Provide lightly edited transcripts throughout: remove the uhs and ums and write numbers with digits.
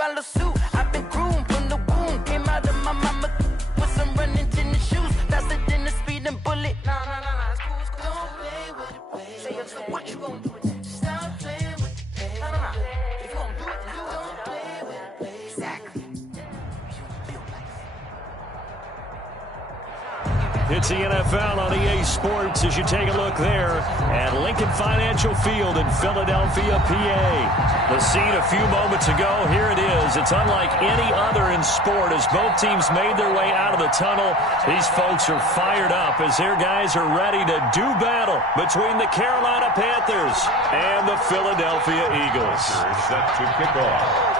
follow suit. I've been groomed from the womb. Came out of my mama with some running in the shoes. Faster than a speeding bullet. No, it's cool, it's cool. Don't play with it, play. So what you gonna do with it? Stop playing with it, play. No. If you gonna do it, then you don't play with it, play. Exactly. It's the NFL on EA Sports as you take a look there at Lincoln Financial Field in Philadelphia, PA. The scene a few moments ago, here it is. It's unlike any other in sport as both teams made their way out of the tunnel. These folks are fired up as their guys are ready to do battle between the Carolina Panthers and the Philadelphia Eagles. Set to kick off.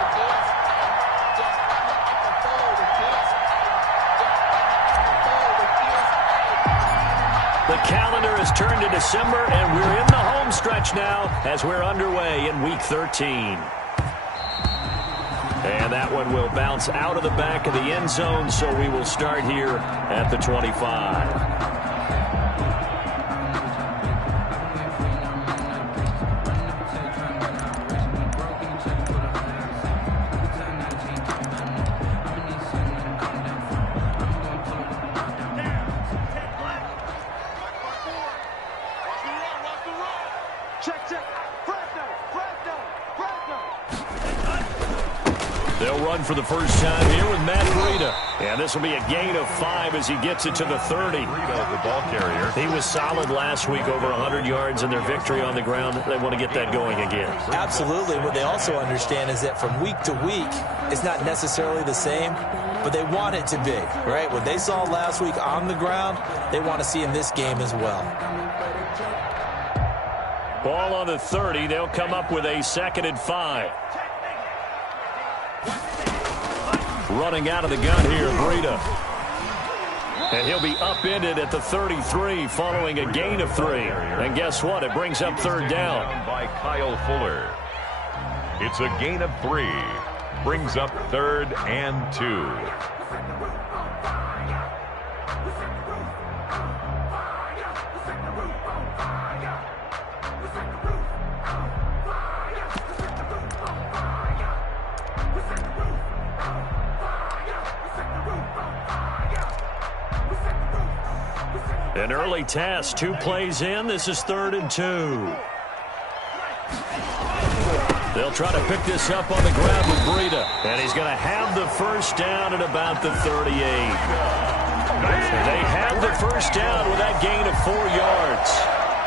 The calendar has turned to December, and we're in the home stretch now as we're underway in Week 13. And that one will bounce out of the back of the end zone, so we will start here at the 25. They'll run for the first time here with Matt Breida. And this will be a gain of 5 as he gets it to the 30. Breida, the ball carrier. He was solid last week, over 100 yards in their victory on the ground. They want to get that going again. Absolutely. What they also understand is that from week to week, it's not necessarily the same, but they want it to be, right? What they saw last week on the ground, they want to see in this game as well. Ball on the 30. They'll come up with a 2nd and 5. Running out of the gun here, Breida. And he'll be upended at the 33 following a gain of 3. And guess what? It brings up 3rd down. By Kyle Fuller. It's a gain of 3. Brings up 3rd and 2. An early task, 2 plays in. This is 3rd and 2. They'll try to pick this up on the ground with Breida. And he's going to have the first down at about the 38. They have the first down with that gain of 4 yards.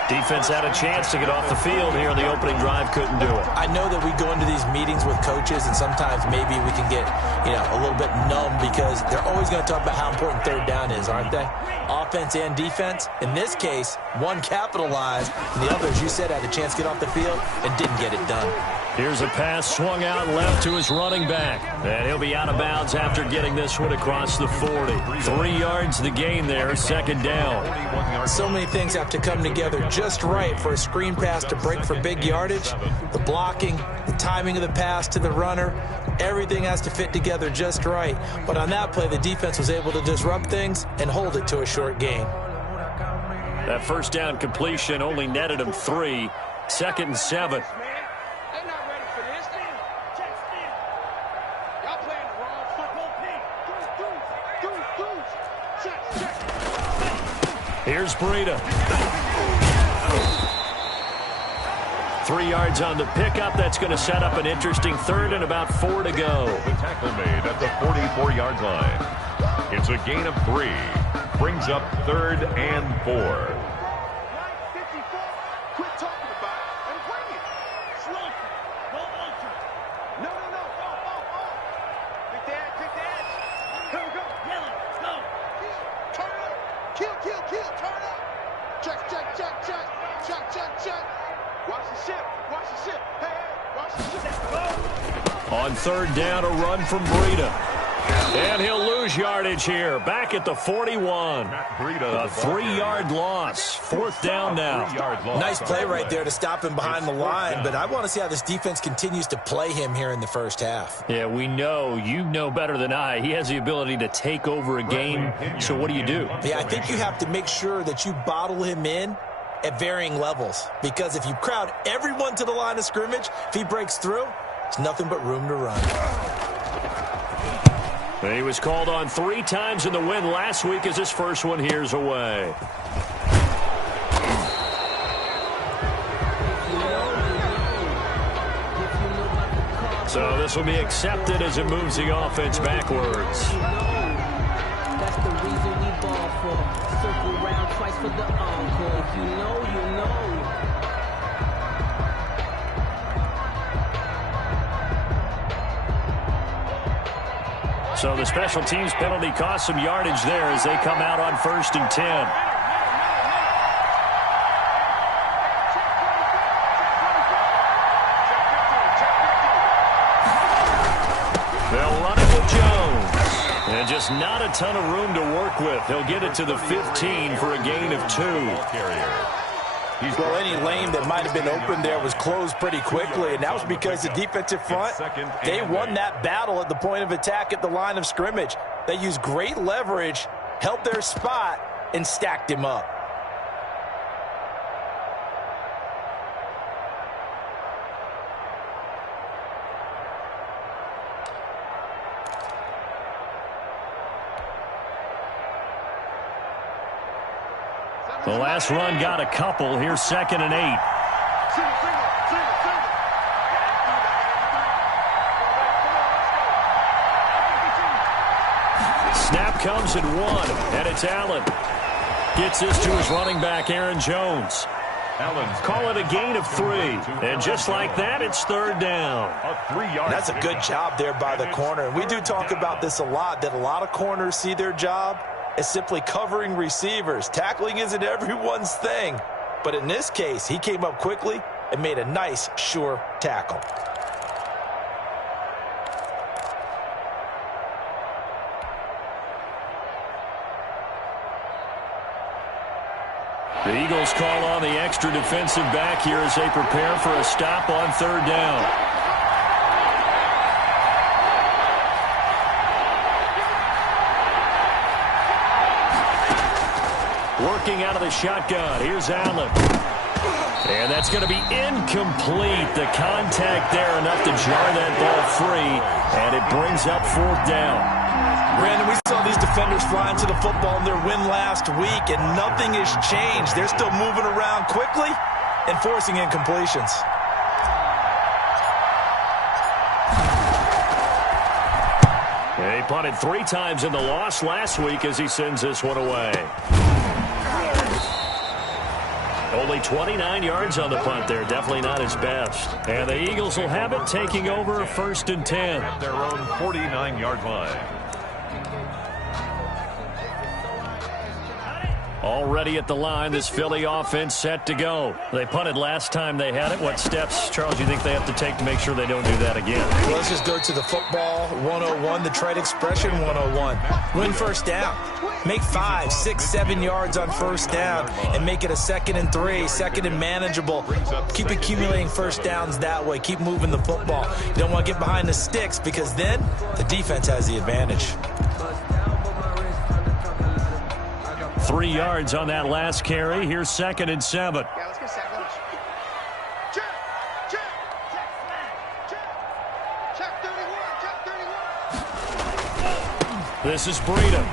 Defense had a chance to get off the field here in the opening drive, couldn't do it. I know that we go into these meetings with coaches, and sometimes maybe we can get, a little bit numb because they're always going to talk about how important 3rd down is, aren't they? Offense and defense. In this case, one capitalized, and the other, as you said, had a chance to get off the field and didn't get it done. Here's a pass swung out left to his running back. And he'll be out of bounds after getting this one across the 40. 3 yards the gain there, 2nd down. So many things have to come together just right for a screen pass to break for big yardage. The blocking, the timing of the pass to the runner, everything has to fit together just right. But on that play, the defense was able to disrupt things and hold it to a short gain. That first down completion only netted him 3. 2nd and 7. Here's Breida. 3 yards on the pickup. That's going to set up an interesting 3rd and about 4 to go. The tackle made at the 44-yard line. It's a gain of 3. Brings up 3rd and 4. On 3rd down, a run from Breida. And he'll lose yardage here. Back at the 41. A 3-yard loss. 4th down now. Nice play right there to stop him behind the line, but I want to see how this defense continues to play him here in the first half. Yeah, we know. You know better than I. He has the ability to take over a game. So what do you do? Yeah, I think you have to make sure that you bottle him in at varying levels, because if you crowd everyone to the line of scrimmage, if he breaks through, it's nothing but room to run. He was called on 3 times in the win last week as his first one here's away. So this will be accepted as it moves the offense backwards. That's the reason we ball for. Circle round twice for the encore. If you know, you know. So the special teams penalty cost some yardage there as they come out on 1st and 10. They'll run it with Jones. And just not a ton of room to work with. He'll get it to the 15 for a gain of 2. Well, any lane that might have been open there was closed pretty quickly, and that was because the defensive front, they won that battle at the point of attack at the line of scrimmage. They used great leverage, held their spot, and stacked him up. The last run got a couple. Here's 2nd and 8. Snap comes at 1, and it's Allen. Gets this to his running back, Aaron Jones. Call it a gain of 3. And just like that, it's 3rd down. That's a good job there by the corner. And we do talk about this a lot, that a lot of corners see their job as simply covering receivers. Tackling isn't everyone's thing. But in this case, he came up quickly and made a nice, sure tackle. The Eagles call on the extra defensive back here as they prepare for a stop on 3rd down. Working out of the shotgun. Here's Allen. And that's going to be incomplete. The contact there enough to jar that ball free. And it brings up 4th down. Brandon, we saw these defenders flying to the football in their win last week, and nothing has changed. They're still moving around quickly and forcing incompletions. He punted 3 times in the loss last week as he sends this one away. Only 29 yards on the punt there. Definitely not his best. And the Eagles will have it, taking over 1st and 10. At their own 49-yard line. Already at the line, this Philly offense set to go. They punted last time they had it. What steps, Charles, do you think they have to take to make sure they don't do that again? Well, let's just go to the football 101, the trade expression 101. Win 1st down. Make 5, 6, 7 yards on 1st down and make it a 2nd and 3, 2nd and manageable. Keep accumulating 1st downs that way. Keep moving the football. You don't want to get behind the sticks because then the defense has the advantage. 3 yards on that last carry. Here's 2nd and 7. Yeah, let's get sack lunch. Check 31. This is Breida.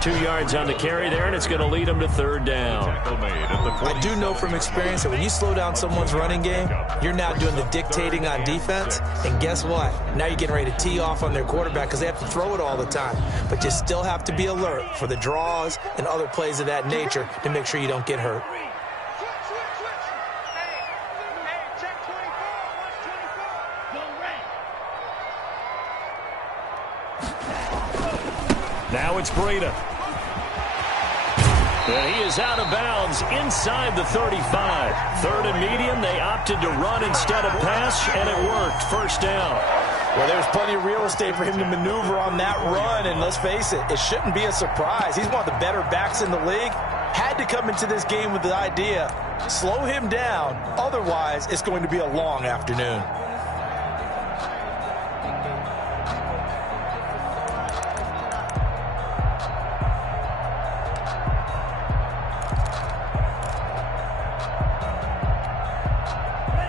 2 yards on the carry there, and it's going to lead him to 3rd down. I do know from experience that when you slow down someone's running game, you're now doing the dictating on defense. And guess what? Now you're getting ready to tee off on their quarterback because they have to throw it all the time. But you still have to be alert for the draws and other plays of that nature to make sure you don't get hurt. Now it's Breida. And he is out of bounds inside the 35. 3rd and medium. They opted to run instead of pass, and it worked. 1st down. Well, there's plenty of real estate for him to maneuver on that run, and let's face it, it shouldn't be a surprise. He's one of the better backs in the league. Had to come into this game with the idea, slow him down, otherwise it's going to be a long afternoon.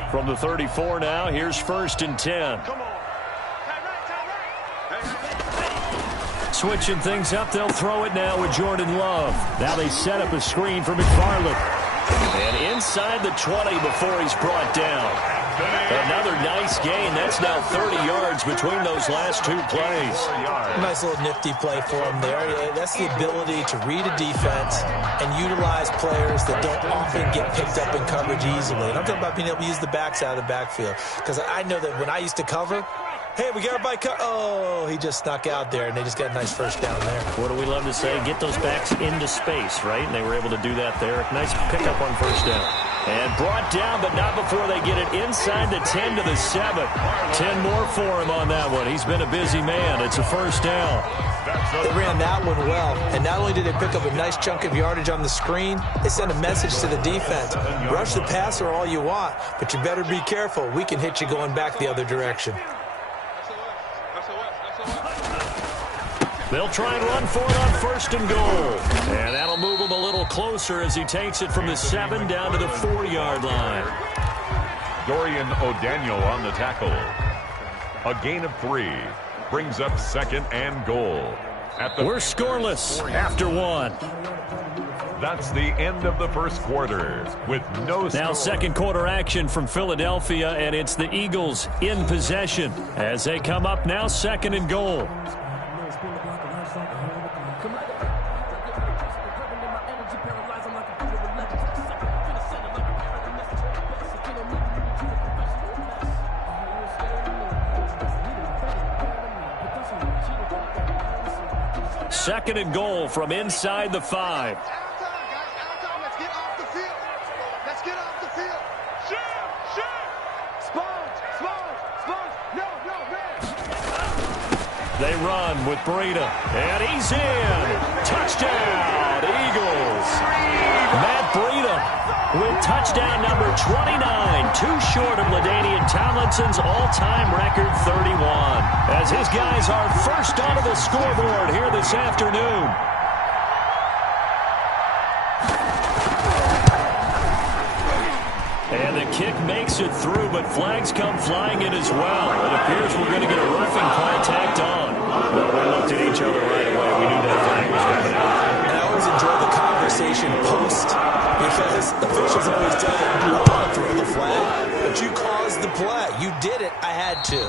From the 34 now, here's 1st and 10. Come on. Switching things up, they'll throw it now with Jordan Love. Now they set up a screen for McFarland. And inside the 20 before he's brought down. Another nice gain. That's now 30 yards between those last two plays. Nice little nifty play for him there. That's the ability to read a defense and utilize players that don't often get picked up in coverage easily. And I'm talking about being able to use the backs out of the backfield. Because I know that when I used to cover, hey, we got everybody cut. Oh, he just snuck out there, and they just got a nice first down there. What do we love to say? Get those backs into space, right? And they were able to do that there. Nice pickup on first down. And brought down, but not before they get it inside the 10 to the 7. 10 more for him on that one. He's been a busy man. It's a first down. They ran that one well, and not only did they pick up a nice chunk of yardage on the screen, they sent a message to the defense. Rush the passer all you want, but you better be careful. We can hit you going back the other direction. They'll try and run for it on first and goal. And that'll move him a little closer as he takes it from the 7 down to the 4-yard line. Dorian O'Daniel on the tackle. A gain of 3 brings up second and goal. We're scoreless after 1. That's the end of the first quarter with no score. Now second quarter action from Philadelphia, and it's the Eagles in possession as they come up now second and goal. Second and goal from inside the 5. Let's get off the field. Let's get off the field. They run with Breida, and he's in. Touchdown, Eagles. Matt Breida with touchdown number 29, too short of LaDainian Tomlinson's all-time record 31. As his guys are first onto the scoreboard here this afternoon. And the kick makes it through, but flags come flying in as well. It appears we're going to get a roughing call tacked on. But we looked at each other right away. We knew that flag was coming out. And I always enjoy the conversation post, because officials always tell you, you don't want to throw the flag, but you caused the play. You did it. I had to.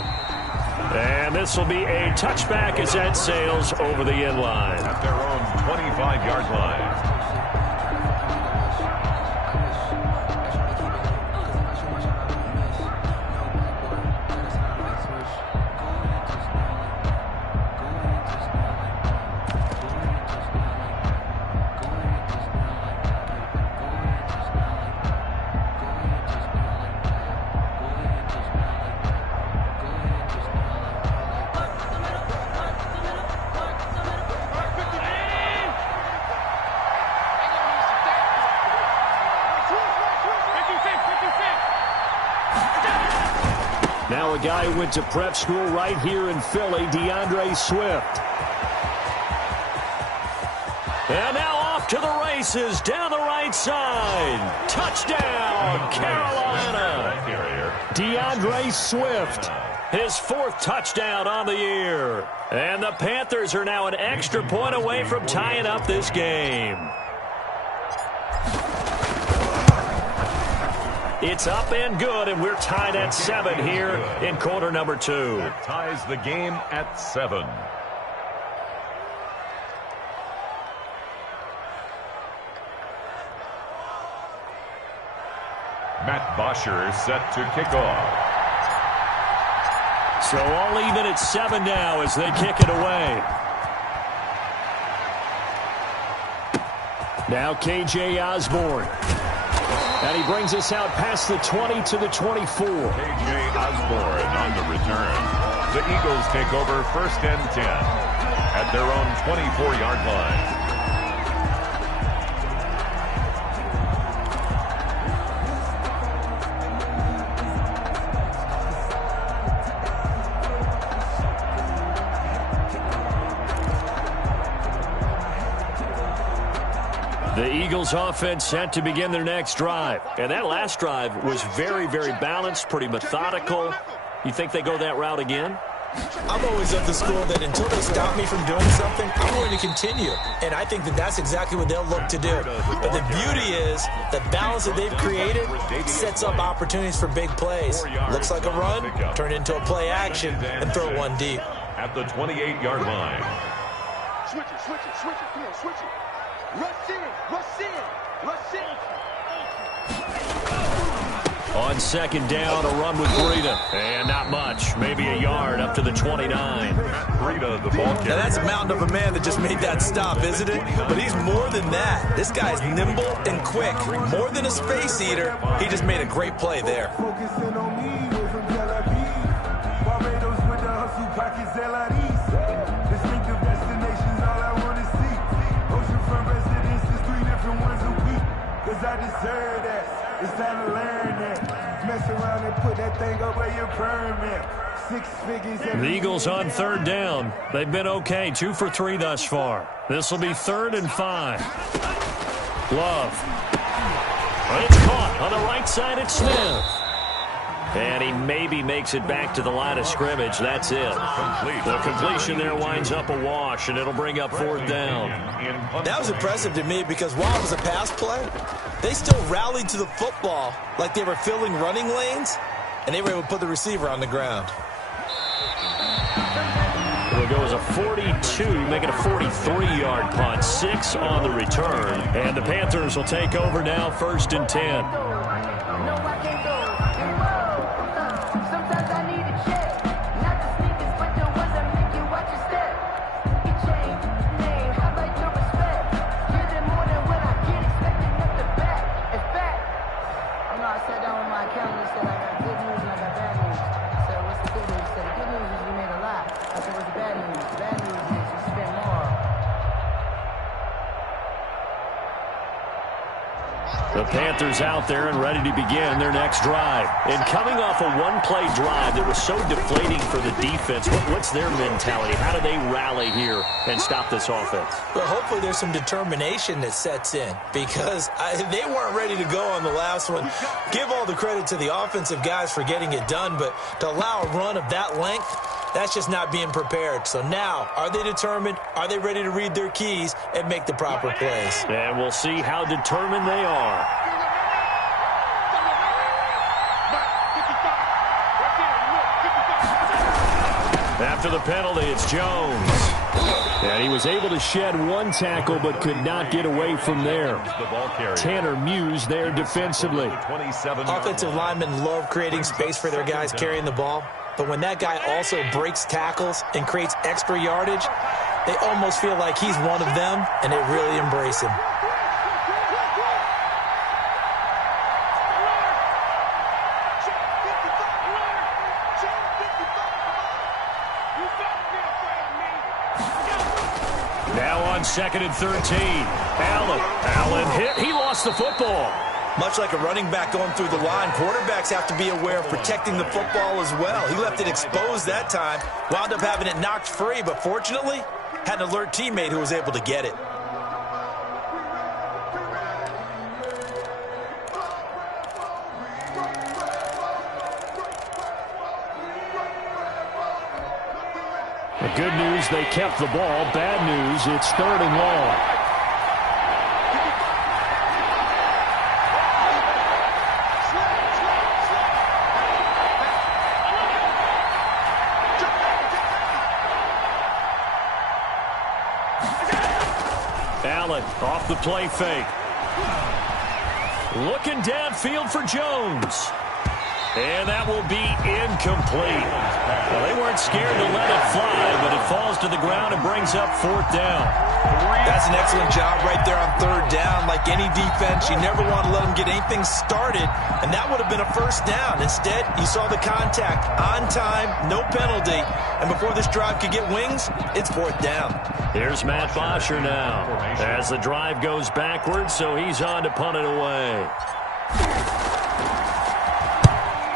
And this will be a touchback as that sails over the end line. At their own 25-yard line. Now a guy who went to prep school right here in Philly, DeAndre Swift. And now off to the races, down the right side. Touchdown, Carolina. DeAndre Swift, his 4th touchdown on the year. And the Panthers are now an extra point away from tying up this game. It's up and good, and we're tied at 7 here in quarter number 2. That ties the game at 7. Matt Bosher set to kick off. So all even at 7 now as they kick it away. Now KJ Osborne. And he brings us out past the 20 to the 24. KJ Osborne on the return. The Eagles take over first and 10 at their own 24-yard line. The Eagles offense set to begin their next drive. And that last drive was very, very balanced, pretty methodical. You think they go that route again? I'm always of the school that until they stop me from doing something, I'm going to continue. And I think that that's exactly what they'll look to do. But the beauty is the balance that they've created sets up opportunities for big plays. Looks like a run, turn into a play action, and throw one deep. At the 28-yard line. Switch it, switch it, switch it. Come on, switch it. Rush in, rush in, rush in. On second down, a run with Breida. And not much. Maybe a yard up to the 29. Breida, the ball carrier. Now that's a mountain of a man that just made that stop, isn't it? But he's more than that. This guy's nimble and quick. More than a space eater. He just made a great play there. Focusing on me, way from Tel Aviv. Barbados with the hustle pockets, LIDs. Distinctive destinations, all I want to see. Oceanfront residences, 3 different ones a week. Cause I deserve that. It's time to learn that. Mess around and put that thing up where your permit. 6 figures. The Eagles on third down. They've been okay, 2 for 3 thus far. This will be 3rd and 5. Love. It's caught on the right side. It's Smith. And he maybe makes it back to the line of scrimmage. That's it. The completion there winds up a wash, and it'll bring up 4th down. That was impressive to me because while it was a pass play, they still rallied to the football like they were filling running lanes, and they were able to put the receiver on the ground. It'll go as a 42, make it a 43-yard punt. 6 on the return. And the Panthers will take over now, 1st and 10. The Panthers out there and ready to begin their next drive. And coming off a one-play drive that was so deflating for the defense, what's their mentality? How do they rally here and stop this offense? Well, hopefully there's some determination that sets in because they weren't ready to go on the last one. Give all the credit to the offensive guys for getting it done, but to allow a run of that length, that's just not being prepared. So now, are they determined? Are they ready to read their keys and make the proper plays? And we'll see how determined they are. After the penalty, it's Jones. And he was able to shed one tackle but could not get away from there. Tanner Muse there defensively. Offensive linemen love creating space for their guys carrying the ball. But when that guy also breaks tackles and creates extra yardage, they almost feel like he's one of them, and they really embrace him. Now on 2nd and 13. Allen hit. He lost the football. Much like a running back going through the line, quarterbacks have to be aware of protecting the football as well. He left it exposed that time, wound up having it knocked free, but fortunately, had an alert teammate who was able to get it. The good news, they kept the ball. Bad news, it's 3rd and long. Allen off the play fake. Looking downfield for Jones. And that will be incomplete. Well, they weren't scared to let it fly, but it falls to the ground and brings up 4th down. That's an excellent job right there on 3rd down. Like any defense, you never want to let them get anything started, and that would have been a 1st down. Instead, you saw the contact on time, no penalty, and before this drive could get wings, it's 4th down. Here's Matt Bosher now as the drive goes backwards, so he's on to punt it away.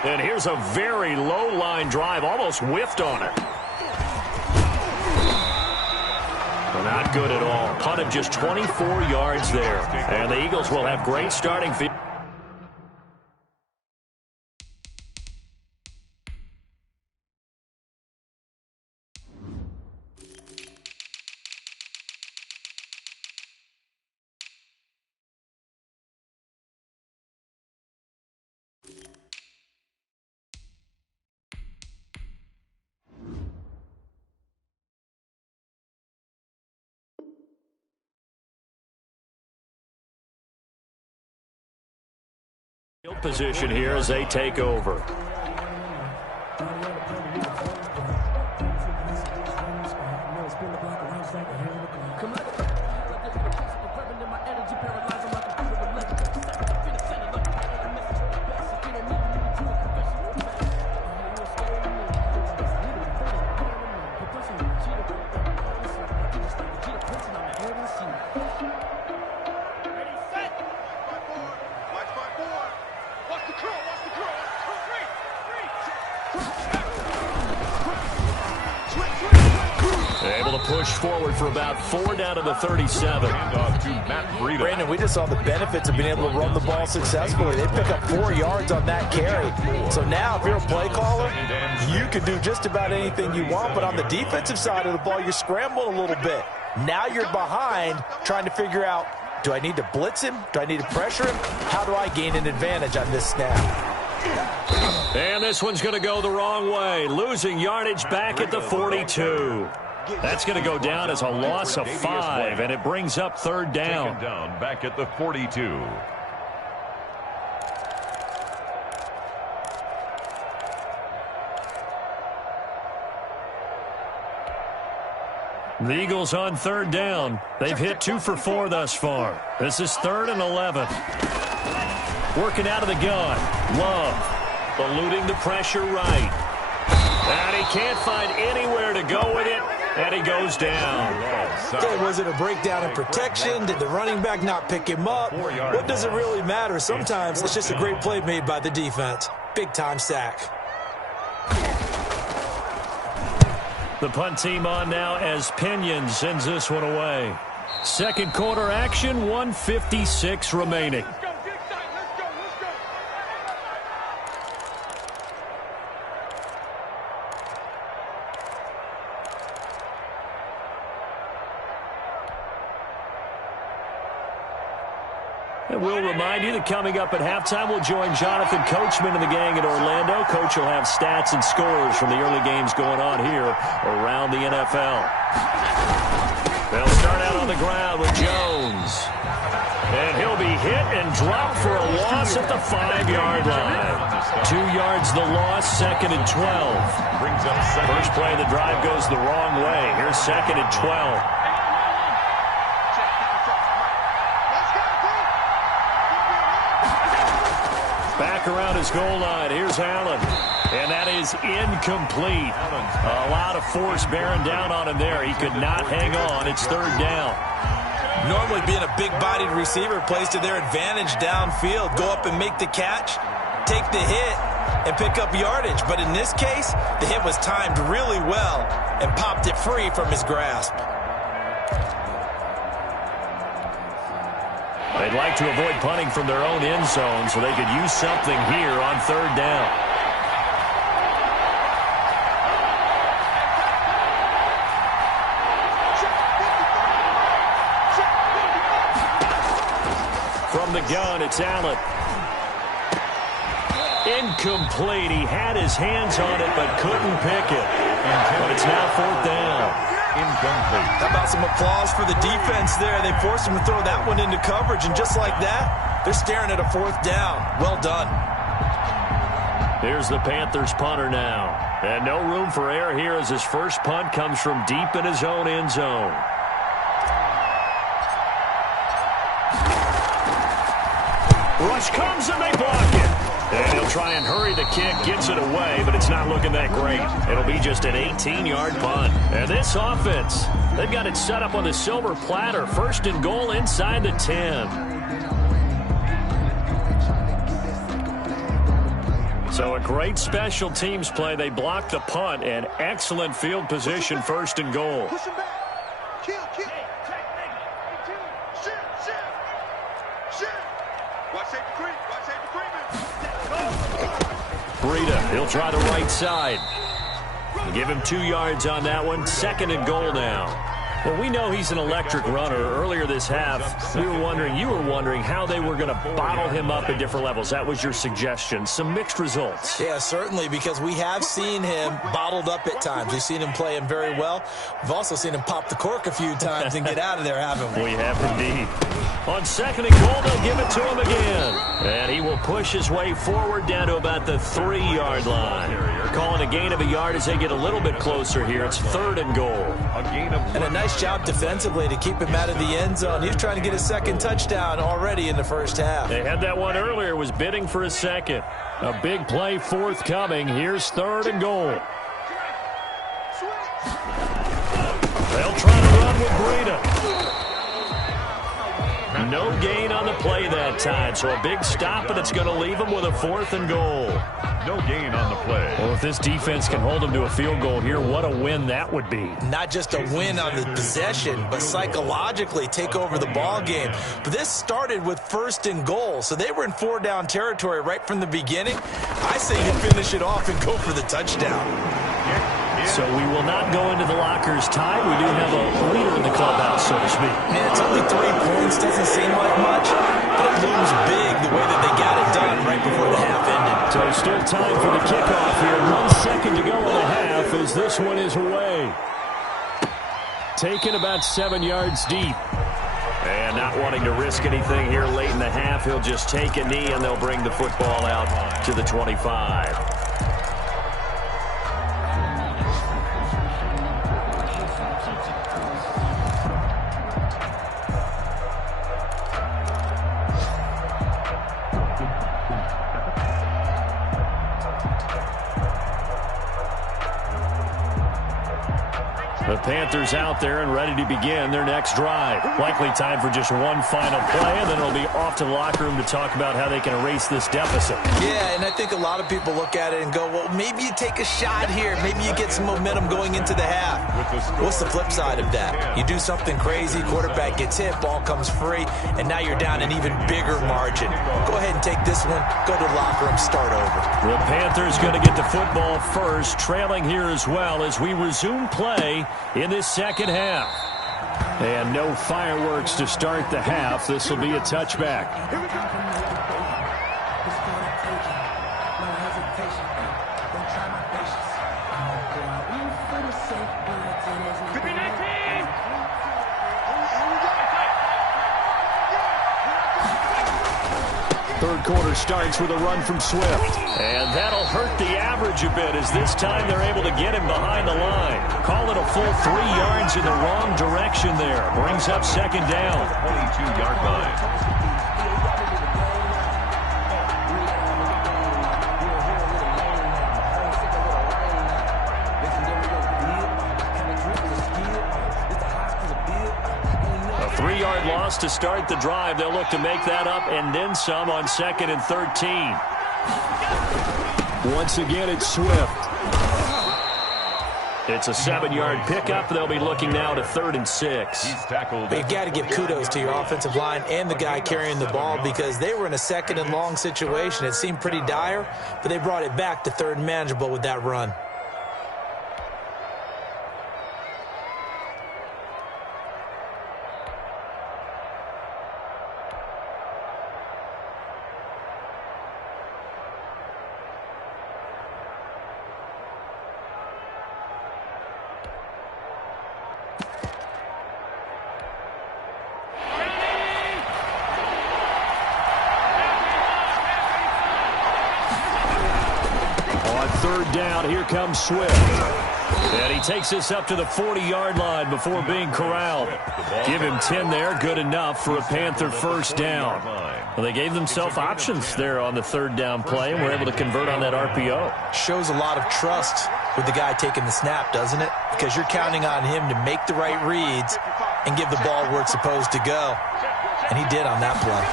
And here's a very low-line drive, almost whiffed on it. Well, not good at all. Punt of just 24 yards there. And the Eagles will have great starting field. Field position here as they take over. Able to push forward for about 4 down to the 37. Brandon, we just saw the benefits of being able to run the ball successfully. They pick up 4 yards on that carry. So now, if you're a play caller, you can do just about anything you want. But on the defensive side of the ball, you're scrambling a little bit. Now you're behind, trying to figure out, do I need to blitz him? Do I need to pressure him? How do I gain an advantage on this snap? And this one's going to go the wrong way, losing yardage back at the 42. That's going to go down as a loss of 5, and it brings up 3rd down. Back at the 42. The Eagles on 3rd down. They've hit 2 for 4 thus far. This is 3rd and 11. Working out of the gun. Love eluding the pressure right. And he can't find anywhere to go with it, and he goes down. Was it a breakdown in protection? Did the running back not pick him up? What does it really matter? Sometimes it's just a great play made by the defense. Big-time sack. The punt team on now as Pinion sends this one away. Second quarter action, 1:56 remaining. And we'll remind you that coming up at halftime, we'll join Jonathan Coachman and the gang in Orlando. Coach will have stats and scores from the early games going on here around the NFL. They'll start out on the ground with Jones. And he'll be hit and dropped for a loss at the 5-yard line. 2 yards the loss, 2nd and 12. First play of the drive goes the wrong way. Here's 2nd and 12. Back around his goal line. Here's Allen. And that is incomplete. A lot of force bearing down on him there. He could not hang on. It's 3rd down. Normally being a big-bodied receiver plays to their advantage downfield. Go up and make the catch, take the hit, and pick up yardage. But in this case, the hit was timed really well and popped it free from his grasp. They'd like to avoid punting from their own end zone so they could use something here on 3rd down. From the gun, it's Allen. Incomplete. He had his hands on it but couldn't pick it. But it's now 4th down. Incomplete. How about some applause for the defense there? They forced him to throw that one into coverage, and just like that, they're staring at a 4th down. Well done. Here's the Panthers punter now. And no room for error here as his first punt comes from deep in his own end zone. Rush comes and they block it. And he'll try and hurry the kick, gets it away, but it's not looking that great. It'll be just an 18-yard punt. And this offense, they've got it set up on the silver platter. 1st and goal inside the 10. So a great special teams play. They blocked the punt and excellent field position, 1st and goal. Push him back. Kill. Shit. Watch safety creep. Breida, he'll try the right side. Give him 2 yards on that one. 2nd and goal now. Well, we know he's an electric runner. Earlier this half, you were wondering how they were going to bottle him up at different levels. That was your suggestion. Some mixed results. Yeah, certainly, because we have seen him bottled up at times. We've seen him play him very well. We've also seen him pop the cork a few times and get out of there, haven't we? We have indeed. On 2nd and goal, they'll give it to him again. And he will push his way forward down to about the 3-yard line. Calling a gain of a yard as they get a little bit closer here. It's 3rd and goal. And a nice job defensively to keep him out of the end zone. He was trying to get his 2nd touchdown already in the first half. They had that one earlier, was bidding for a 2nd. A big play forthcoming. Here's 3rd and goal. They'll try to run with Breida. No gain on the play that time, so a big stop, and it's going to leave them with a 4th and goal. No gain on the play. Well, if this defense can hold them to a field goal here, what a win that would be. Not just a win on the possession, but psychologically take over the ball game. But this started with 1st and goal, so they were in 4-down territory right from the beginning. I say you finish it off and go for the touchdown. So we will not go into the lockers tied. We do have a leader in the clubhouse, so to speak. Man, it's only 3 points. Doesn't seem like much, but it looms big the way that they got it done right before the half ended. So still time for the kickoff here. 1 second to go in the half as this one is away. Taken about 7 yards deep. And not wanting to risk anything here late in the half, he'll just take a knee, and they'll bring the football out to the 25. The Panthers out there and ready to begin their next drive. Likely time for just one final play, and then it'll be off to the locker room to talk about how they can erase this deficit. Yeah, and I think a lot of people look at it and go, well, maybe you take a shot here. Maybe you get some momentum going into the half. What's the flip side of that? You do something crazy, quarterback gets hit, ball comes free, and now you're down an even bigger margin. Go ahead and take this one, go to the locker room, start over. The Panthers going to get the football first, trailing here as well as we resume play in this second half. And no fireworks to start the half. This will be a touchback. Third quarter starts with a run from Swift. And that'll hurt the average a bit as this time they're able to get him behind the line. Call it a full 3 yards in the wrong direction there. Brings up second down. 22-yard line. Loss to start the drive. They'll look to make that up and then some on 2nd and 13. Once again, it's Swift. It's a 7-yard pickup. They'll be looking now to 3rd and 6. He's tackled. But you've got to give kudos to your offensive line and the guy carrying the ball because they were in a 2nd and long situation. It seemed pretty dire, but they brought it back to 3rd and manageable with that run. Third down, here comes Swift. And he takes this up to the 40-yard line before being corralled. Give him 10 there, good enough for a Panther first down. Well, they gave themselves options there on the 3rd down play, and were able to convert on that RPO. Shows a lot of trust with the guy taking the snap, doesn't it? Because you're counting on him to make the right reads and give the ball where it's supposed to go. And he did on that play.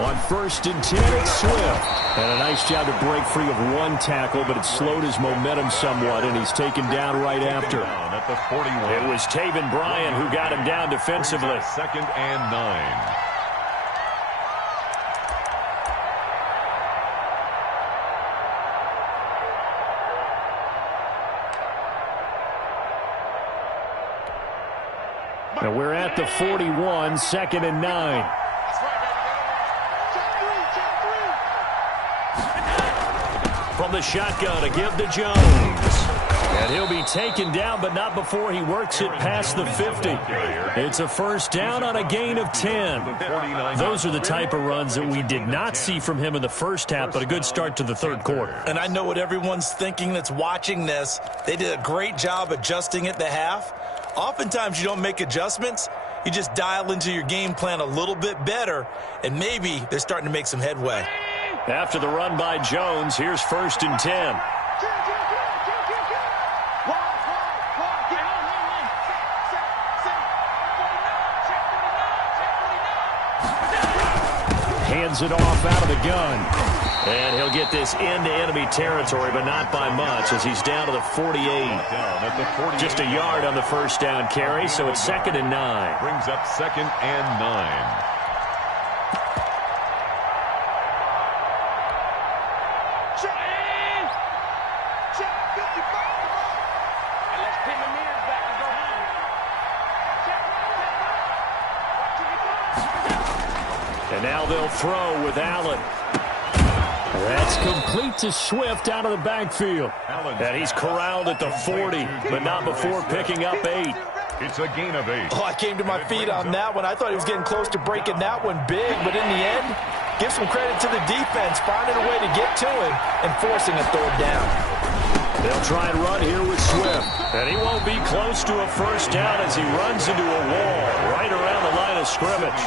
On 1st and 10, it's Swift. And a nice job to break free of one tackle, but it slowed his momentum somewhat, and he's taken down right after. At the 41. It was Taven Bryan who got him down defensively. 2nd and 9. And we're at the 41, 2nd and 9. From the shotgun, a give to Jones. And he'll be taken down, but not before he works it past the 50. It's a first down on a gain of 10. Those are the type of runs that we did not see from him in the first half, but a good start to the third quarter. And I know what everyone's thinking that's watching this. They did a great job adjusting at the half. Oftentimes you don't make adjustments. You just dial into your game plan a little bit better, and maybe they're starting to make some headway. After the run by Jones, here's 1st and 10. Hands it off out of the gun. And he'll get this into enemy territory, but not by much, as he's down to the 48. Just a yard on the first down carry, so it's 2nd and 9. Brings up 2nd and 9. And now they'll throw with Allen. That's complete to Swift out of the backfield. And he's corralled at the 40, but not before picking up 8. It's a gain of 8. Oh, I came to my feet on that one. I thought he was getting close to breaking that one big, but in the end, give some credit to the defense, finding a way to get to him and forcing a third down. They'll try and run here with Swift. And he won't be close to a first down as he runs into a wall right around the line of scrimmage.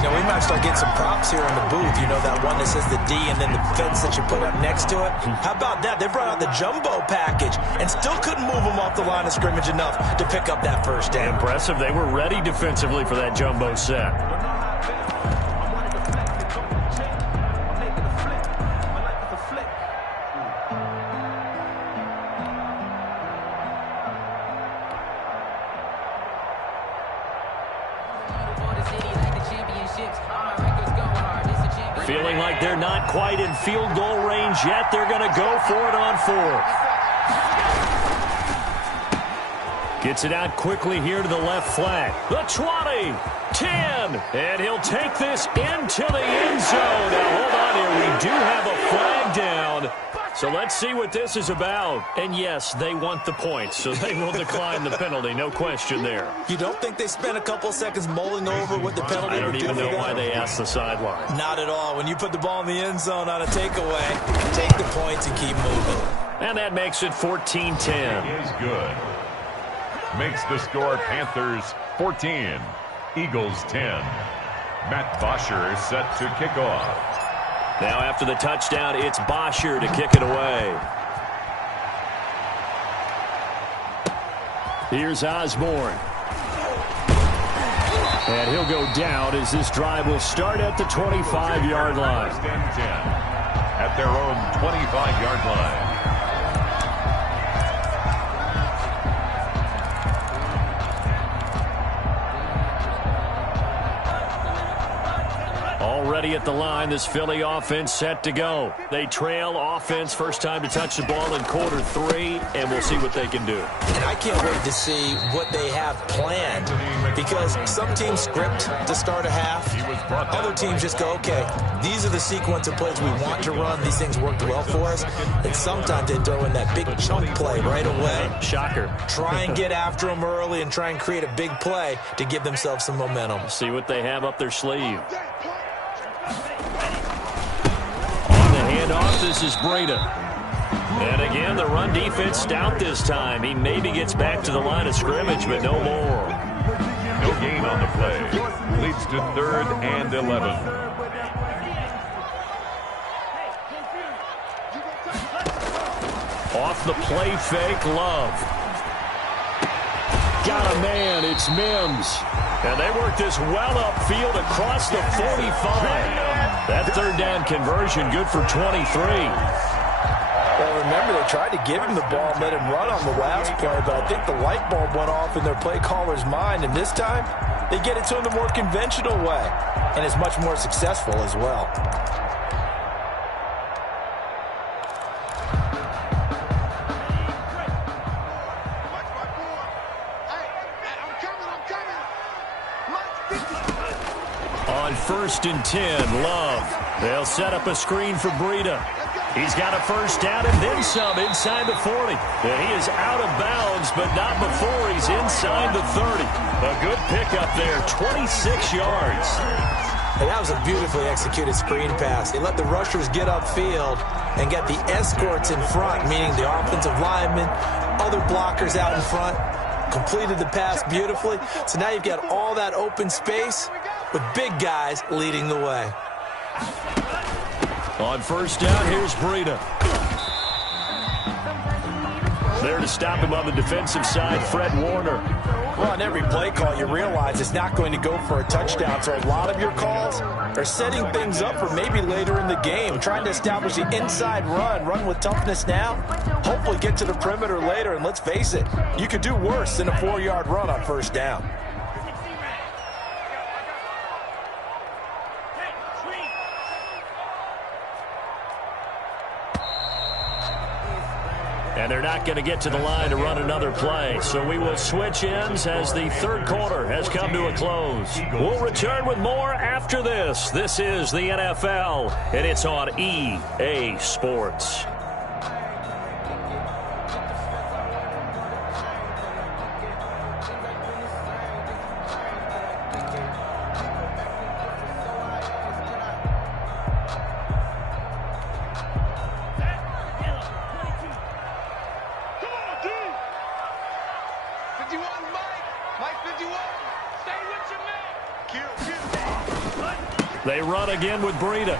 We might start getting some props here in the booth. You know, that one that says the D and then the fence that you put up next to it? How about that? They brought out the jumbo package and still couldn't move them off the line of scrimmage enough to pick up that first down. Impressive. They were ready defensively for that jumbo set. Feeling like they're not quite in field goal range yet. They're going to go for it on 4th. Gets it out quickly here to the left flat. The 20, 10, and he'll take this into the end zone. Now, hold on here. We do have a flag down. So let's see what this is about. And yes, they want the points, so they will decline the penalty. No question there. You don't think they spent a couple seconds mulling over what the penalty would do? I don't even know why they asked the sideline. Not at all. When you put the ball in the end zone on a takeaway, take the points and keep moving. And that makes it 14-10. Is good. Makes the score Panthers 14, Eagles 10. Matt Bosher is set to kick off. Now after the touchdown, it's Bosher to kick it away. Here's Osborne. And he'll go down as this drive will start at the 25-yard line. First and 10 at their own 25-yard line. Already at the line, this Philly offense set to go. They trail offense, first time to touch the ball in quarter 3, and we'll see what they can do. And I can't wait to see what they have planned, because some teams script to start a half. Other teams just go, okay, these are the sequence of plays we want to run. These things worked well for us. And sometimes they throw in that big chunk play right away. Shocker. Try and get after them early and try and create a big play to give themselves some momentum. See what they have up their sleeve. On the handoff, this is Breda. And again, the run defense stout this time. He maybe gets back to the line of scrimmage, but no more. No gain on the play. Leads to 3rd and 11. Off the play fake, Love. Got a man, it's Mims. And they work this well upfield across the 45. That third down conversion good for 23. Well, remember, they tried to give him the ball and let him run on the last play, but I think the light bulb went off in their play caller's mind, and this time they get it to him the more conventional way, and it's much more successful as well. I'm coming. 1st and 10. Love. They'll set up a screen for Breida. He's got a first down and then some inside the 40. And he is out of bounds, but not before he's inside the 30. A good pickup there, 26 yards. And that was a beautifully executed screen pass. He let the rushers get upfield and get the escorts in front, meaning the offensive linemen, other blockers out in front, completed the pass beautifully. So now you've got all that open space with big guys leading the way. On first down, here's Breida. There to stop him on the defensive side, Fred Warner. Well, on every play call, you realize it's not going to go for a touchdown. So a lot of your calls are setting things up for maybe later in the game, trying to establish the inside run with toughness now, hopefully get to the perimeter later. And let's face it, you could do worse than a 4-yard run on first down. And they're not going to get to the line to run another play. So we will switch ends as the third quarter has come to a close. We'll return with more after this. This is the NFL, and it's on EA Sports. They run again with Breida.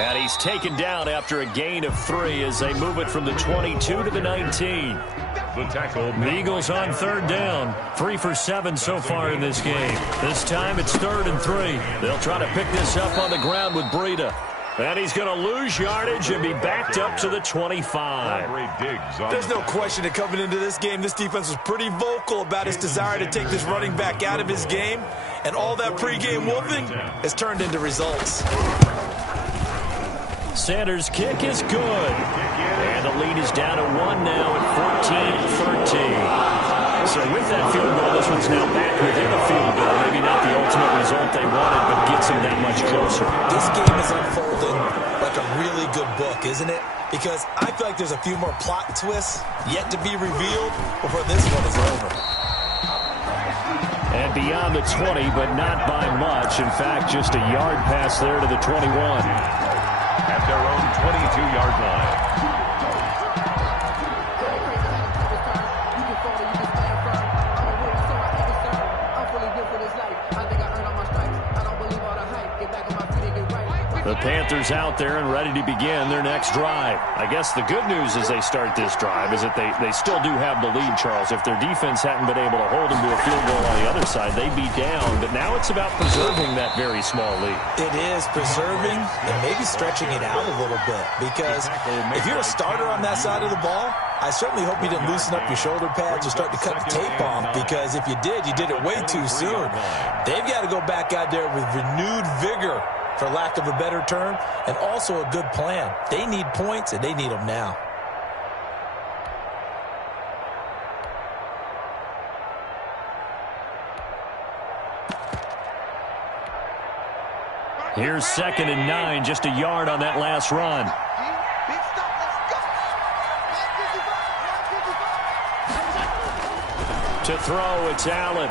And he's taken down after a gain of 3 as they move it from the 22 to the 19. The tackle. The Eagles on third down. 3 for 7 so far in this game. This time it's 3rd and 3. They'll try to pick this up on the ground with Breida. And he's going to lose yardage and be backed up to the 25. There's no question that coming into this game, this defense was pretty vocal about its desire to take this running back out of his game. And all that pregame wolfing has turned into results. Sanders' kick is good. And the lead is down to 1 now at 14-13. So with that field goal, this one's now back within the field goal. Maybe not the ultimate result they wanted, but gets them that much closer. This game is unfolding like a really good book, isn't it? Because I feel like there's a few more plot twists yet to be revealed before this one is over. And beyond the 20, but not by much. In fact, just a yard pass there to the 21. At their own 22-yard line. The Panthers out there and ready to begin their next drive. I guess the good news as they start this drive is that they still do have the lead, Charles. If their defense hadn't been able to hold them to a field goal on the other side, they'd be down. But now it's about preserving that very small lead. It is preserving and maybe stretching it out a little bit. Because if you're a starter on that side of the ball, I certainly hope you didn't loosen up your shoulder pads or start to cut the tape off. Because if you did it way too soon. They've got to go back out there with renewed vigor, for lack of a better term, and also a good plan. They need points, and they need them now. Here's 2nd and 9, just a yard on that last run. To throw, it's Allen.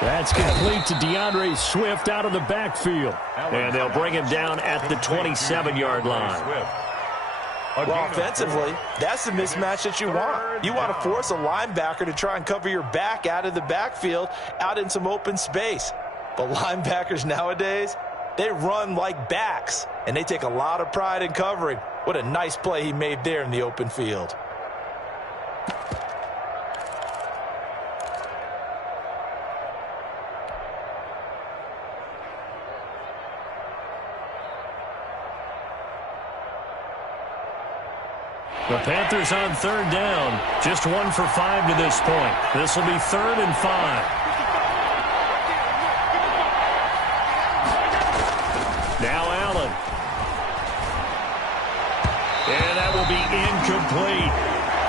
That's complete to DeAndre Swift out of the backfield. And they'll bring him down at the 27-yard line. Well, offensively, that's the mismatch that you want. You want to force a linebacker to try and cover your back out of the backfield, out in some open space. But linebackers nowadays, they run like backs, and they take a lot of pride in covering. What a nice play he made there in the open field. The Panthers on third down. Just 1 for 5 to this point. This will be 3rd and 5. Now Allen. And that will be incomplete.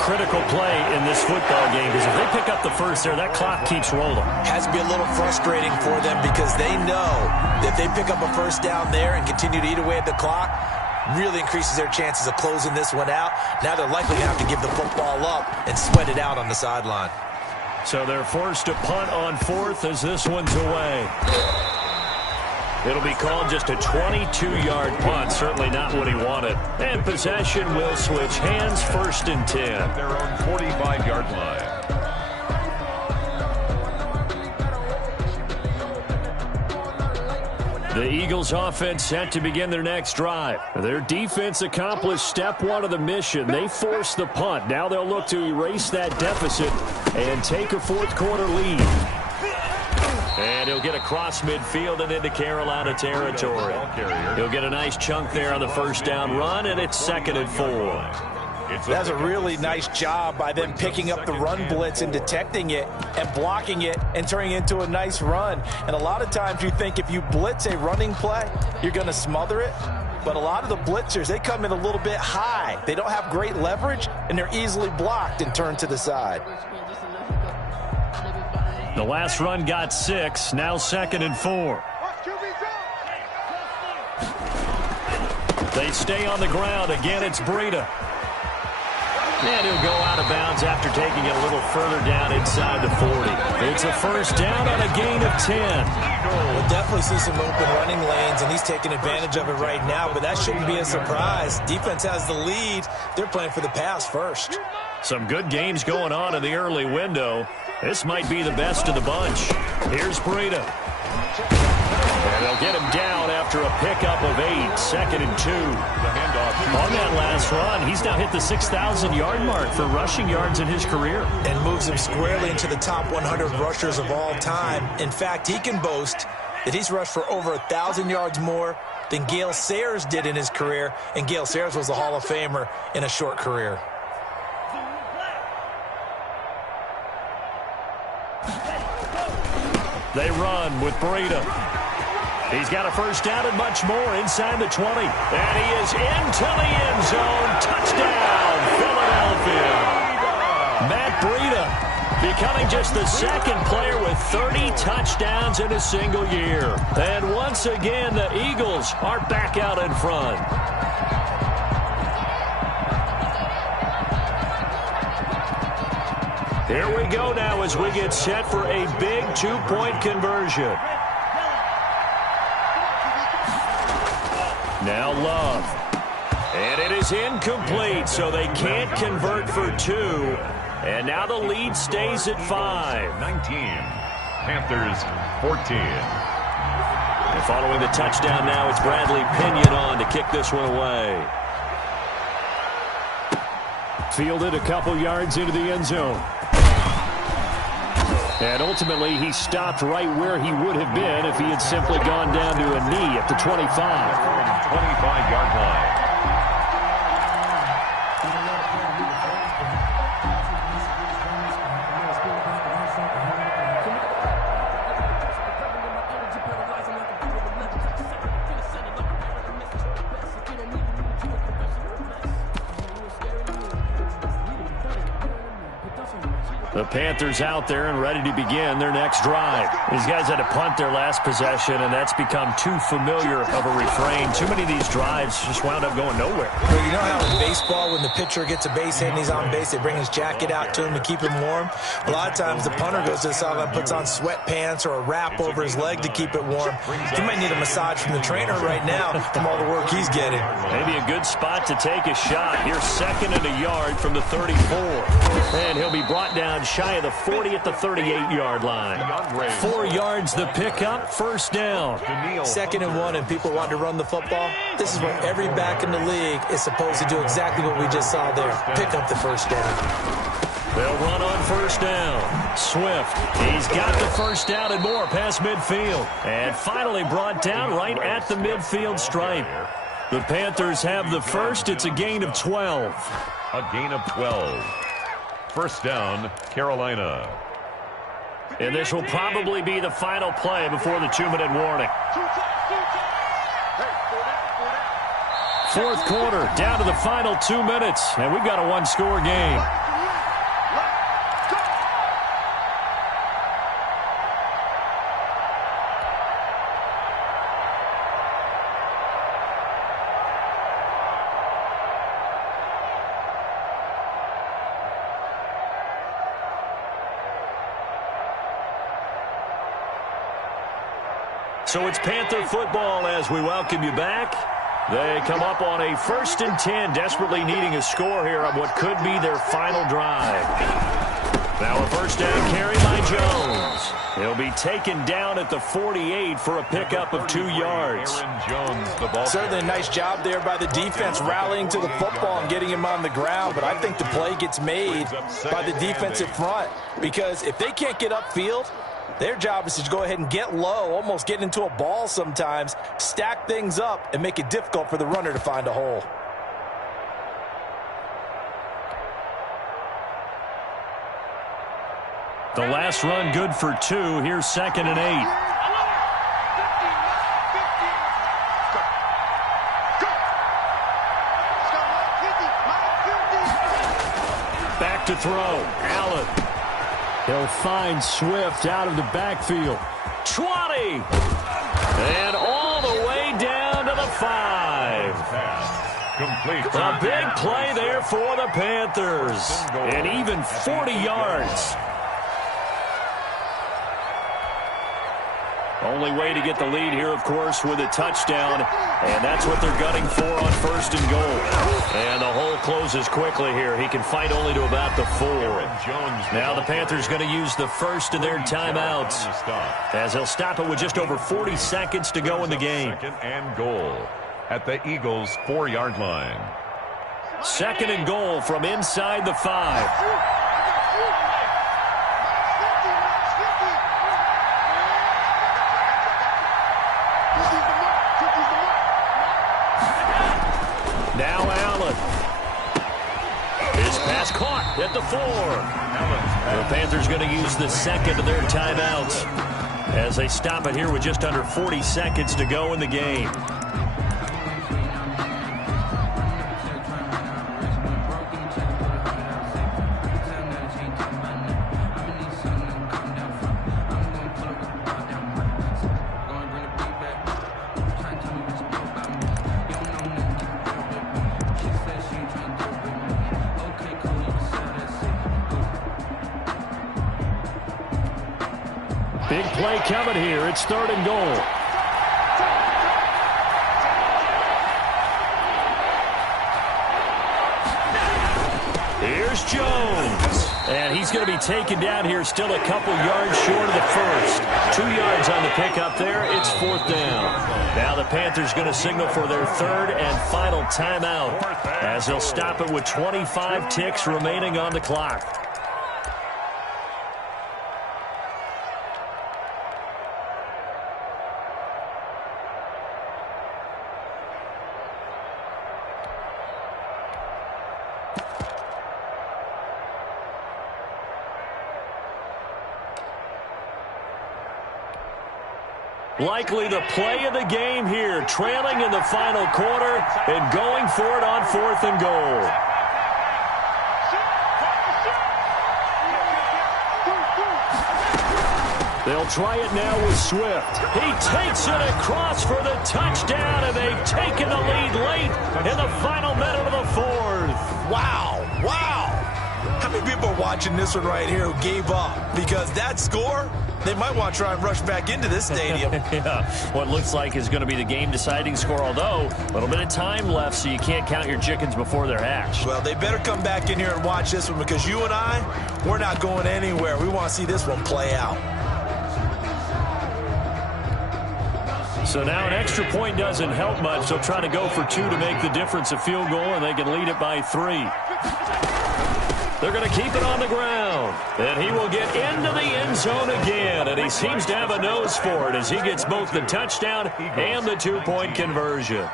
critical play in this football game, because if they pick up the first there, that clock keeps rolling. Has to be a little frustrating for them because they know that if they pick up a first down there and continue to eat away at the clock, really increases their chances of closing this one out. Now they're likely to have to give the football up and sweat it out on the sideline. So they're forced to punt on fourth as this one's away. It'll be called just a 22-yard punt. Certainly not what he wanted. And possession will switch hands, 1st and 10. At their own 45-yard line. The Eagles offense set to begin their next drive. Their defense accomplished step one of the mission. They forced the punt. Now they'll look to erase that deficit and take a fourth-quarter lead. And he'll get across midfield and into Carolina territory. He'll get a nice chunk there on the first down run, and it's 2nd and 4. That's a really nice job by them picking up the run blitz and detecting it and blocking it and turning it into a nice run. And a lot of times you think if you blitz a running play, you're going to smother it. But a lot of the blitzers, they come in a little bit high. They don't have great leverage, and they're easily blocked and turned to the side. The last run got 6, now 2nd and 4. They stay on the ground. Again, it's Breida. And he'll go out of bounds after taking it a little further down inside the 40. It's a first down on a gain of 10. We'll definitely see some open running lanes, and he's taking advantage of it right now, but that shouldn't be a surprise. Defense has the lead. They're playing for the pass first. Some good games going on in the early window. This might be the best of the bunch. Here's Breida. And they'll get him down after a pickup of 8, 2nd and 2. On that last run, he's now hit the 6,000-yard mark for rushing yards in his career. And moves him squarely into the top 100 rushers of all time. In fact, he can boast that he's rushed for over 1,000 yards more than Gale Sayers did in his career. And Gale Sayers was a Hall of Famer in a short career. They run with Breida. He's got a first down and much more inside the 20. And he is into the end zone. Touchdown, Philadelphia. Matt Breida becoming just the 2nd player with 30 touchdowns in a single year. And once again, the Eagles are back out in front. Here we go now as we get set for a big 2-point conversion. Now Love. And it is incomplete, so they can't convert for 2. And now the lead stays at 5. 19. Panthers 14. And following the touchdown now, it's Bradley Pinion on to kick this one away. Fielded a couple yards into the end zone. And ultimately, he stopped right where he would have been if he had simply gone down to a knee at the 25. 25-yard line. The Panthers out there and ready to begin their next drive. These guys had to punt their last possession, and that's become too familiar of a refrain. Too many of these drives just wound up going nowhere. Well, you know how in baseball, when the pitcher gets a base hit and he's on base, they bring his jacket out to him to keep him warm? A lot of times the punter goes to the sideline, puts on sweatpants or a wrap over his leg to keep it warm. He might need a massage from the trainer right now from all the work he's getting. Maybe a good spot to take a shot. Here's 2nd and a yard from the 34. And he'll be brought down shy of the 40 at the 38-yard line. 4 yards the pickup, first down. 2nd and 1, and people want to run the football. This is where every back in the league is supposed to do exactly what we just saw there. Pick up the first down. They'll run on first down. Swift, he's got the first down and more past midfield. And finally brought down right at the midfield stripe. The Panthers have the first. It's a gain of 12. A gain of 12. First down, Carolina. And this will probably be the final play before the 2-minute warning. 4th quarter, down to the final 2 minutes, and we've got a 1-score game. So it's Panther football as we welcome you back. They come up on a 1st and 10, desperately needing a score here on what could be their final drive. Now a first down carry by Jones. He'll be taken down at the 48 for a pickup of 2 yards. Aaron Jones, the ball. Certainly a nice job there by the defense rallying to the football and getting him on the ground, but I think the play gets made by the defensive front because if they can't get upfield, their job is to go ahead and get low, almost get into a ball sometimes, stack things up, and make it difficult for the runner to find a hole. The last run good for 2. Here's 2nd and 8. Back to throw. Allen. He'll find Swift out of the backfield. 20. And all the way down to the 5. Complete. A big play there for the Panthers. And even 40 yards. Only way to get the lead here, of course, with a touchdown. And that's what they're gunning for on 1st and goal. And the hole closes quickly here. He can fight only to about the 4. Now the Panthers going to use the first of their timeouts as they'll stop it with just over 40 seconds to go in the game. 2nd and goal at the Eagles' 4-yard line. 2nd and goal from inside the 5. Now Allen. His pass caught at the 4. The Panthers going to use the 2nd of their timeouts as they stop it here with just under 40 seconds to go in the game. Big play coming here. It's 3rd and goal. Here's Jones. And he's going to be taken down here still a couple yards short of the first. 2 yards on the pickup there. It's 4th down. Now the Panthers going to signal for their 3rd and final timeout as they'll stop it with 25 ticks remaining on the clock. Likely the play of the game here, trailing in the final quarter and going for it on 4th and goal. They'll try it now with Swift. He takes it across for the touchdown, and they've taken the lead late in the final minute of the 4th. Wow, wow. How many people are watching this one right here who gave up? Because that score, they might want to try and rush back into this stadium. Yeah, what looks like is going to be the game-deciding score, although a little bit of time left, so you can't count your chickens before they're hatched. Well, they better come back in here and watch this one because you and I, we're not going anywhere. We want to see this one play out. So now an extra point doesn't help much. They'll try to go for 2 to make the difference a field goal, and they can lead it by 3. They're going to keep it on the ground. And he will get into the end zone again. And he seems to have a nose for it as he gets both the touchdown and the 2-point conversion.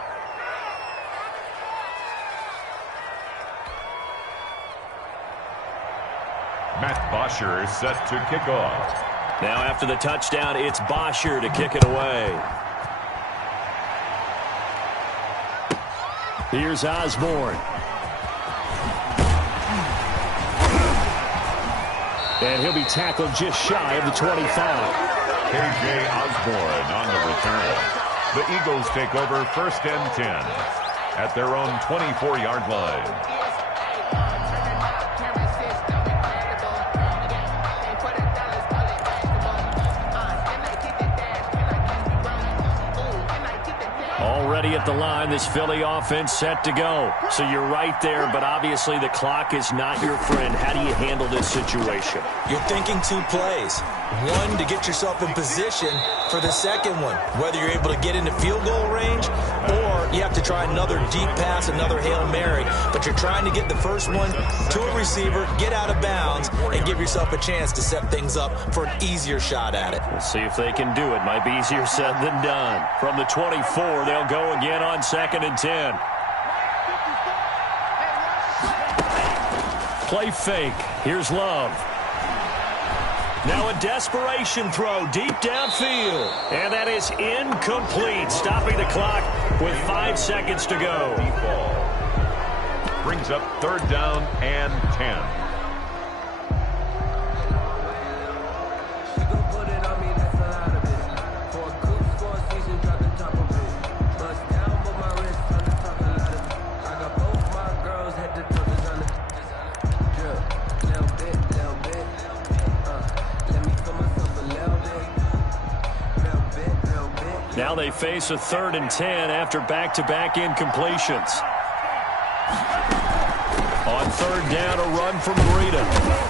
Matt Bosher set to kick off. Now after the touchdown, it's Bosher to kick it away. Here's Osborne. And he'll be tackled just shy of the 25. K.J. Osborne on the return. The Eagles take over 1st and 10 at their own 24-yard line. ready at the line. This Philly offense set to go. So you're right there, but obviously the clock is not your friend. How do you handle this situation? You're thinking 2 plays. One, to get yourself in position for the second one, whether you're able to get into field goal range or you have to try another deep pass, another Hail Mary, but you're trying to get the first one to a receiver, get out of bounds, and give yourself a chance to set things up for an easier shot at it. We'll see if they can do it. Might be easier said than done. From the 24, they'll go again on 2nd and 10. Play fake. Here's Love. Now a desperation throw deep downfield. And that is incomplete. Stopping the clock with 5 seconds to go. Brings up 3rd down and 10. Now they face a 3rd and 10 after back-to-back incompletions. On 3rd down, a run from Breida.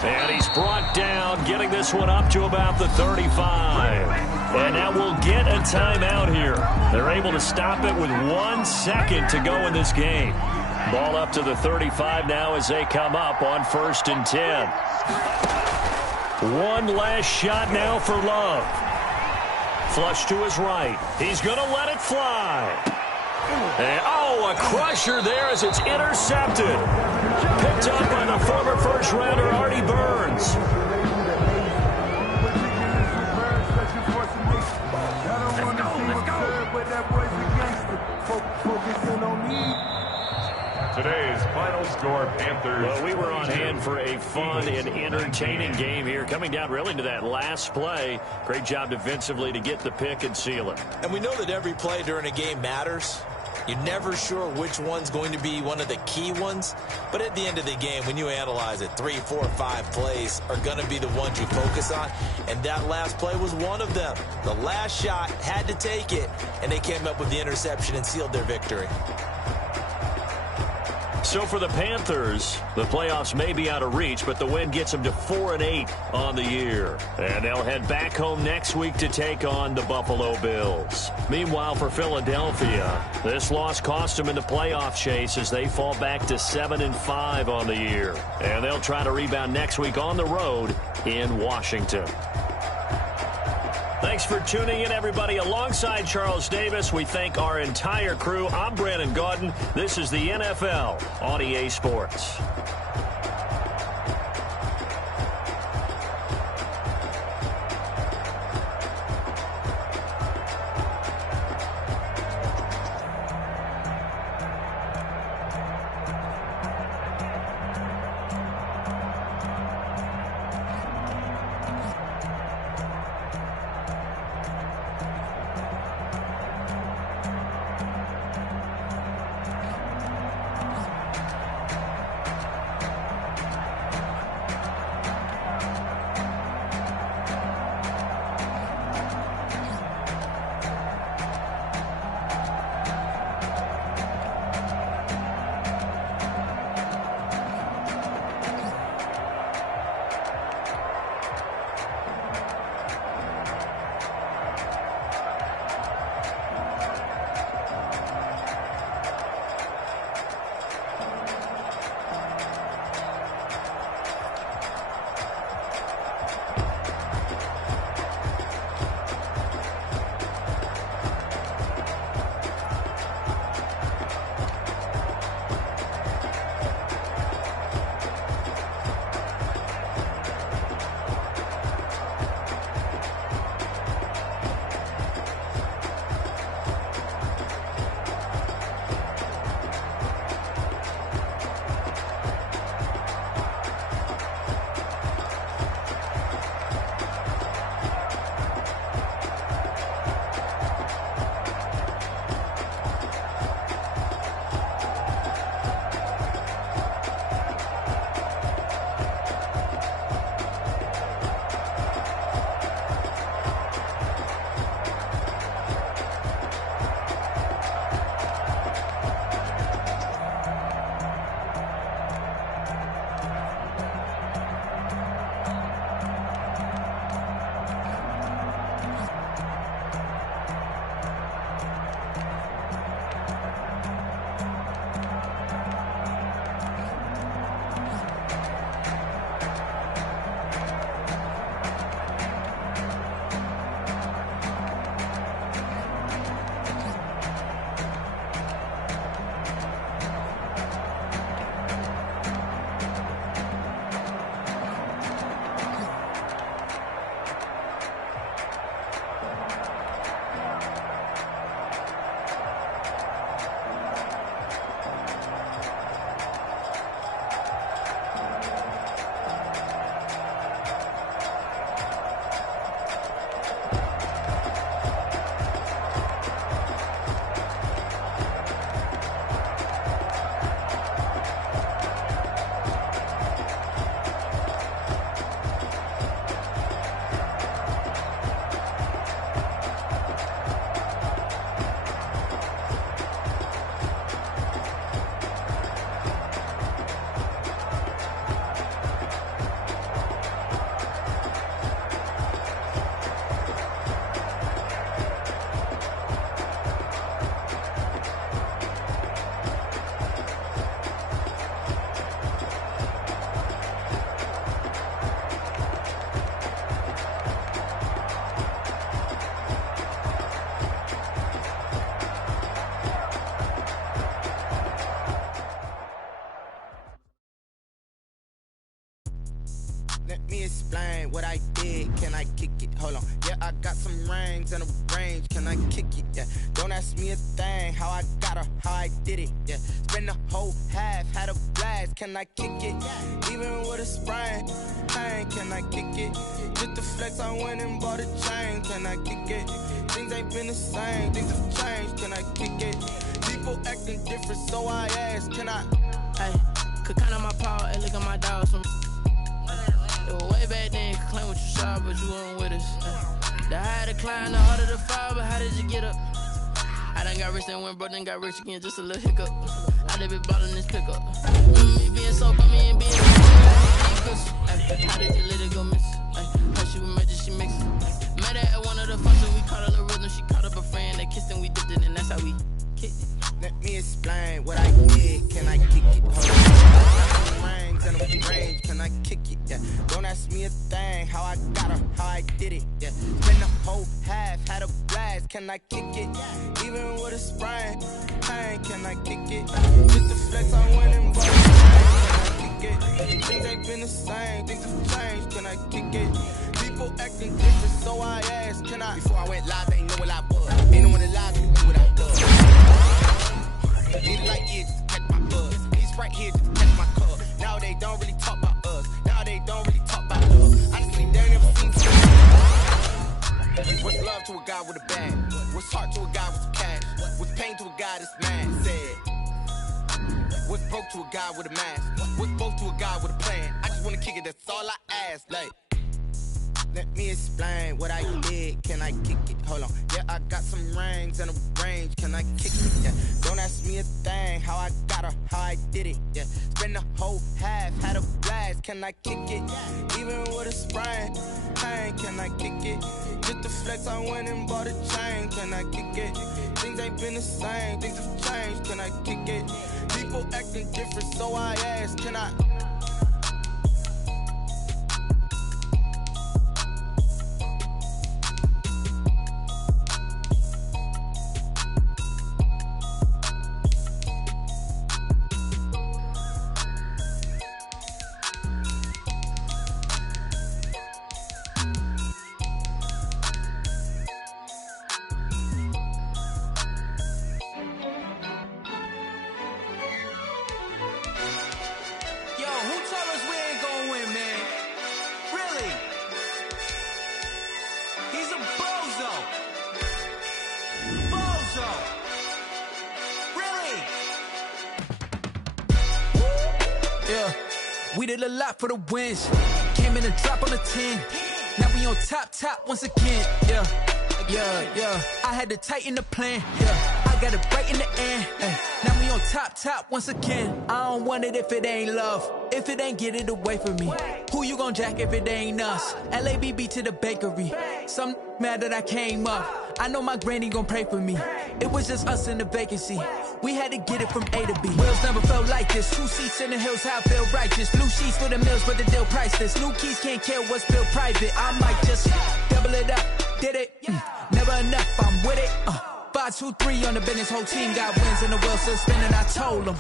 And he's brought down, getting this one up to about the 35. And now we'll get a timeout here. They're able to stop it with 1 second to go in this game. Ball up to the 35 now as they come up on 1st and 10. One last shot now for Love. Flush to his right. He's going to let it fly. And, oh, a crusher there as it's intercepted. Picked up by the former first-rounder Artie Burns. Today's final score, Panthers. Well, we were on hand for a fun and entertaining game here. Coming down really to that last play. Great job defensively to get the pick and seal it. And we know that every play during a game matters. You're never sure which one's going to be one of the key ones. But at the end of the game, when you analyze it, 3, 4, 5 plays are going to be the ones you focus on. And that last play was one of them. The last shot had to take it, and they came up with the interception and sealed their victory. So for the Panthers, the playoffs may be out of reach, but the win gets them to 4-8 on the year. And they'll head back home next week to take on the Buffalo Bills. Meanwhile, for Philadelphia, this loss cost them in the playoff chase as they fall back to 7-5 on the year. And they'll try to rebound next week on the road in Washington. Thanks for tuning in, everybody. Alongside Charles Davis, we thank our entire crew. I'm Brandon Gaudin. This is the NFL on EA Sports. Let me explain what I did. Can I kick it? Hold on. Yeah, I got some rings and a range. Can I kick it? Yeah. Don't ask me a thing. How I got her, how I did it. Yeah. Spend the whole half, had a blast. Can I kick it? Even with a sprain. Pain, can I kick it? Just the flex, I went and bought a chain. Can I kick it? Things ain't been the same. Things have changed. Can I kick it? People acting different, so I ask. Can I? Hey, could count on my power and look at my dogs from. It was way back then, could claim what you saw, but you weren't with us. The higher the climb, the harder the fall, but how did you get up? I done got rich, then went broke, then got rich again, just a little hiccup. I done been bought in this pickup. Me being so by me and being so how did you let it go miss? How she was magic, she mixed. Met her at one of the functions, we caught a little rhythm, she caught up a friend, they kissed and we dipped it, and that's how we kicked it. Let me explain what I did. Can I kick it? Hold on. Rings and a range. Can I kick it? Yeah. Don't ask me a thing. How I got her, how I did it. Yeah. Spend the whole half, had a blast. Can I kick it? Even with a sprain. Pain, can I kick it? Just the flex, I went and bought a chain. Can I kick it? Things ain't been the same. Things have changed. Can I kick it? People acting different, so I asked. Can I? Before I went live, they ain't know what I was. Ain't no one alive to do what I love. Need it like years just to catch my buzz. These right here just to catch my cub. Now they don't really talk about us. Now they don't really talk about love. Honestly, they ain't never seen what's love to a guy with a bag? What's heart to a guy with some cash? What's pain to a guy that's mad? Said. What's broke to a guy with a mask? What's both to a guy with a plan? I just wanna kick it, that's all I ask. Like, let me explain what I did. Can I kick it? Hold on. Yeah, I got some rings and a range. Can I kick it? Yeah. Don't ask me a thing. How I got her, how I did it. Yeah. Spend the whole half, had a blast. Can I kick it? Even with a sprain. Pain, can I kick it? Just the flex, I went and bought a chain. Can I kick it? Things ain't been the same. Things have changed. Can I kick it? People acting different, so I ask. Can I? We did a lot for the wins. Came in a drop on the 10. Now we on top once again. Yeah. I had to tighten the plan. Yeah. I got it right in the end. Now we on top once again. I don't want it if it ain't love. If it ain't, get it away from me. Who you gon' jack if it ain't us? LABB to the bakery. Some mad that I came up. I know my granny gon' pray for me. It was just us in the vacancy. We had to get it from A to B. Wheels never felt like this. 2 seats in the hills, how I feel righteous. Blue sheets for the mills, but the deal priceless. New keys can't care what's built private. I might just double it up. Did it? Never enough, I'm with it. 5, 2, 3 on the business. Whole team got wins and the wheels still spinning. I told them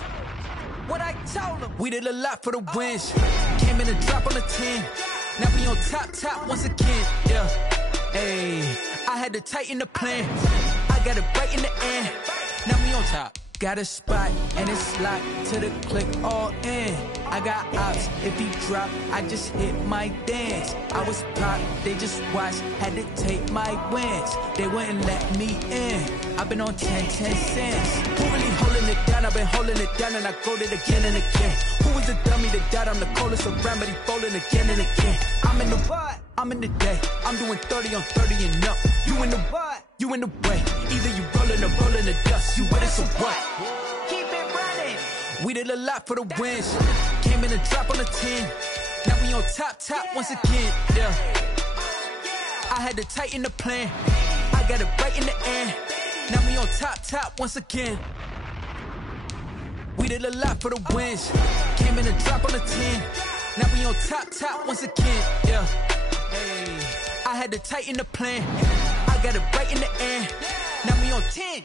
what I told them. We did a lot for the wins. Came in a drop on the 10. Now we on top once again. Yeah. Hey, I had to tighten the plan. I got it right in the end. Now we on top. Got a spot and it's locked to the click all in. I got ops, if he drop, I just hit my dance. I was pop, they just watched, had to take my wins. They wouldn't let me in. I've been on 10 cents. Who really holding it down? I've been holding it down and I go it again and again. Who was the dummy that died? I'm the coldest around, but he folding again and again. I'm in the what? I'm in the day. I'm doing 30 on 30 and up. You in the what? You in the way. Either you rolling or rolling the dust. You with it, so what? Keep it running. We did a lot for the wins. Came in a drop on the 10. Now we on top once again. Yeah. I had to tighten the plan. I got it right in the end. Now we on top once again. We did a lot for the wins. Came in a drop on the 10. Now we on top once again. Yeah. Hey, I had to tighten the plan. I got it right in the end. Now we on 10.